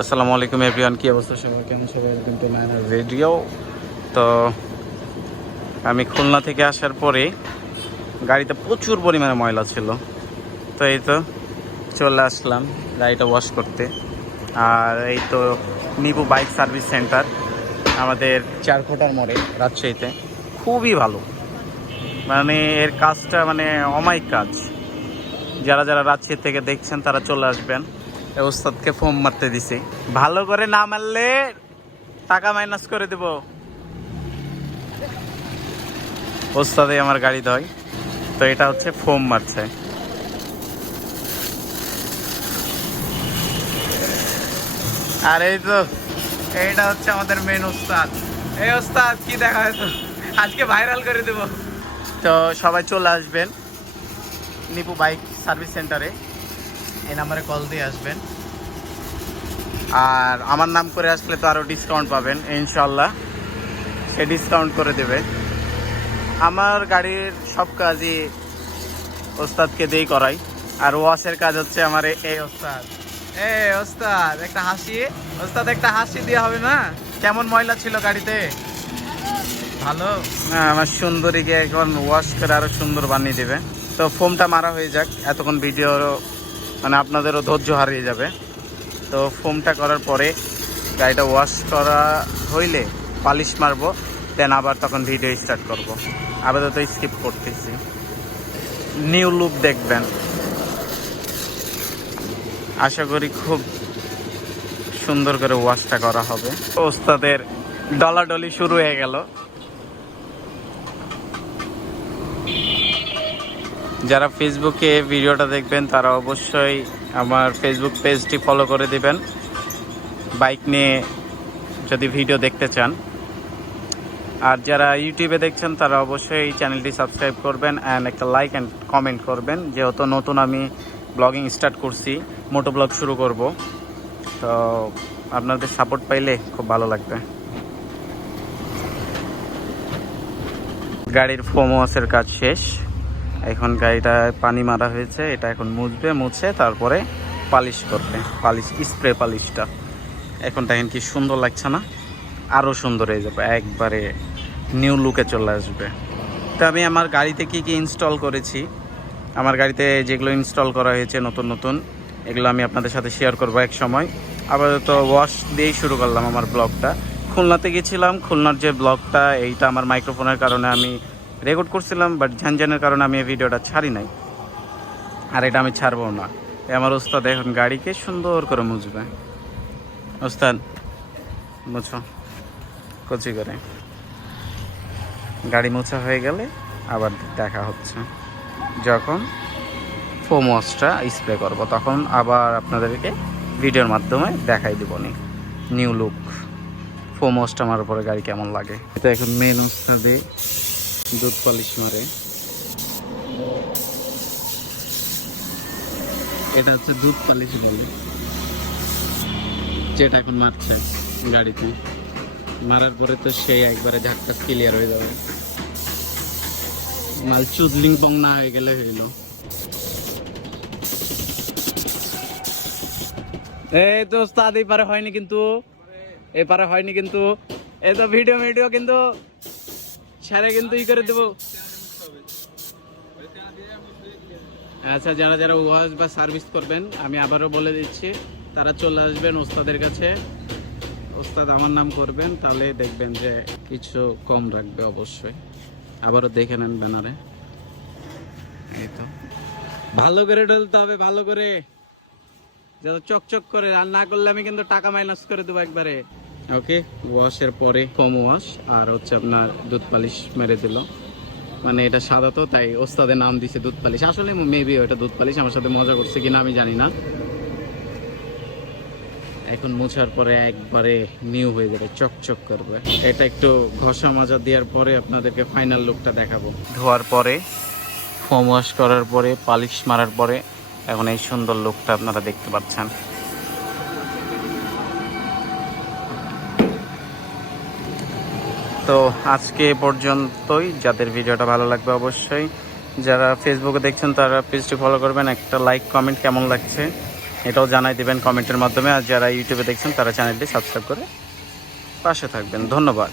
আসসালামু আলাইকুম এভরিওয়ান, কি অবস্থা সবাই কেমন সবাই? Welcome to my video. তো, আমি খুলনা থেকে আসার পরে গাড়িতে প্রচুর পরিমাণে ময়লা ছিল। তো এই তো, চলে আসলাম গাড়িটা ওয়াশ করতে। আর এই তো, নিবু বাইক সার্ভিস সেন্টার আমাদের চারকোটার মোড়ে, রাজশাহীতে। খুবই ভালো। মানে এর কাজটা মানে অমায়িক কাজ। যারা যারা রাজশাহী থেকে দেখছেন, তারা চলে আসবেন। ওস্তাদকে ফোম মারতে দিছি। ভালো করে না মারলে টাকা মাইনাস করে দেব। ওস্তাদে আমার গাড়ি ধয়। তো এটা হচ্ছে ফোম মারছে। আর এই তো, এইটা হচ্ছে আমাদের মেন ওস্তাদ। এই ওস্তাদ, কি দেখা হয়তো আজকে ভাইরাল করে দেব। তো সবাই চলে আসবেন নিপু বাইক সার্ভিস সেন্টারে। নাম্বারে কল দিয়ে আসবেন। আর আমার নাম করে আসলে তো আরও ডিসকাউন্ট পাবেন ইনশাল্লাহ সে ডিসকাউন্ট করে দেবে। আমার গাড়ির সব কাজই ওস্তাদকে দিয়েই করাই। আর ওয়াশের কাজ হচ্ছে আমার এই ওস্তাদ। এ ওস্তাদ একটা হাসি। ওস্তাদ একটা হাসি দিয়ে হবে না? কেমন ময়লা ছিল গাড়িতে? ভালো। হ্যাঁ আমার সুন্দরীকে এখন ওয়াশ করে আরও সুন্দর বানিয়ে দেবে। তো ফোমটা মারা হয়ে যাক এতক্ষণ ভিডিও মানে আপনাদেরও ধৈর্য হারিয়ে যাবে। তো ফোমটা করার পরে গাড়িটা ওয়াশ করা হইলে পালিশ মারবো দেন আবার তখন ভিডিও স্টার্ট করব। আপাতত স্কিপ করতেছি। নিউ লুক দেখবেন। আশা করি খুব সুন্দর করে ওয়াশটা করা হবে। ওস্তাদের ডলাডলি শুরু হয়ে গেল। যারা ফেসবুকে ভিডিওটা দেখবেন, তারা অবশ্যই আমার ফেসবুক পেজটি ফলো করে দিবেন। বাইক নিয়ে যদি ভিডিও দেখতে চান। আর যারা ইউটিউবে দেখছেন, তারা অবশ্যই এই চ্যানেলটি সাবস্ক্রাইব করবেন অ্যান্ড একটা লাইক অ্যান্ড কমেন্ট করবেন। যেহেতু নতুন আমি ব্লগিং স্টার্ট করছি, মোটো ব্লগ শুরু করব। তো আপনাদের সাপোর্ট পাইলে খুব ভালো লাগবে। গাড়ির ফোম ওয়াশের কাজ শেষ। এখন গাড়িটা পানি মারা হয়েছে, এটা এখন মুছবে, মুছে তারপরে পালিশ করবে। পালিশ, স্প্রে পালিশটা। এখন দেখেন কি সুন্দর লাগছে না? আরও সুন্দর হয়ে যাবে, একবারে নিউ লুকে চলে আসবে। তো আমি আমার গাড়িতে কি কি ইনস্টল করেছি? আমার গাড়িতে যেগুলো ইনস্টল করা হয়েছে নতুন নতুন, এগুলো আমি আপনাদের সাথে শেয়ার করব এক সময়। আপাতত ওয়াশ দিয়েই শুরু করলাম আমার ব্লগটা। খুলনাতে গেছিলাম, খুলনার যে ব্লগটা, এইটা আমার মাইক্রোফোনের কারণে আমি রেকর্ড করছিলাম বাট ঝানঝানের কারণে আমি এই ভিডিওটা ছাড়ি নাই। আর এটা আমি ছাড়বো না। আমার ওস্তাদ এখন গাড়িকে সুন্দর করে মুছবে। ওস্তাদ, মুছো। কচি করে। গাড়ি মোছা হয়ে গেলে আবার দেখা হচ্ছে। যখন ফোম ওয়াশটা স্প্রে করব, তখন আবার আপনাদেরকে ভিডিওর মাধ্যমে দেখাই দিব নি। নিউ লুক ফোম ওয়াশটা মারার পরে গাড়ি কেমন লাগে? এটা এখন মেন ওস্তাদে দুধ পালিশ মারে। এটা হচ্ছে দুধ পালিশ বলে, যেটা এখন মারছে গাড়িতে। মারার পরে তো সেই একবারে ঝাটকা ক্লিয়ার হয়ে যাবে। মাল চুদলিং পং না হয়ে গেলে হইল এই তো ওস্তাদ এই পারে হয়নি কিন্তু এই পারে হয়নি কিন্তু, এই তো ভিডিও ভিডিও কিন্তু ছেড়ে কিন্তু ই করে দেবো। আচ্ছা যারা যারা ওয়াশ বা সার্ভিস করবেন, আমি আবারও বলে দিচ্ছি, তারা চলে আসবেন ওস্তাদের কাছে। ওস্তাদ আমার নাম করবেন, তাহলে দেখবেন যে কিছু কম রাখবে অবশ্যই। আবারও দেখে নেন ব্যানারে। এই তো। ভালো করে ঢলতে হবে, ভালো করে। যাতে চকচক করে, আর না করলে আমি কিন্তু টাকা মাইনাস করে দেবো একবারে। ওকে ওয়াশের পরে কম ওয়াশ আর হচ্ছে আপনার দুধ পালিশ মেরে দিল। মানে এটা সাদা তো, তাই ওস্তাদের নাম দিছে দুধ পালিশ। আসলে মেবি ওটা দুধ পালিশ, আমার সাথে মজা করছে কিনা আমি জানি না। এখন মোছার পরে একবারে নিউ হয়ে যাবে, চকচক করবে। এটা একটু ঘষা মাজা দেওয়ার পরে আপনাদেরকে ফাইনাল লুকটা দেখাবো। ধোয়ার পরে ফোম ওয়াশ করার পরে, পালিশ মারার পরে, এখন এই সুন্দর লুকটা আপনারা দেখতে পাচ্ছেন। তো আজকে পর্যন্তই। যাদের ভিডিওটা ভালো লাগবে অবশ্যই। যারা ফেসবুকে দেখছেন, তারা পেজটি ফলো করবেন। একটা লাইক কমেন্ট কেমন লাগছে, এটাও জানাই দেবেন কমেন্টের মাধ্যমে। আর যারা ইউটিউবে দেখছেন, তারা চ্যানেলটি সাবস্ক্রাইব করে পাশে থাকবেন। ধন্যবাদ।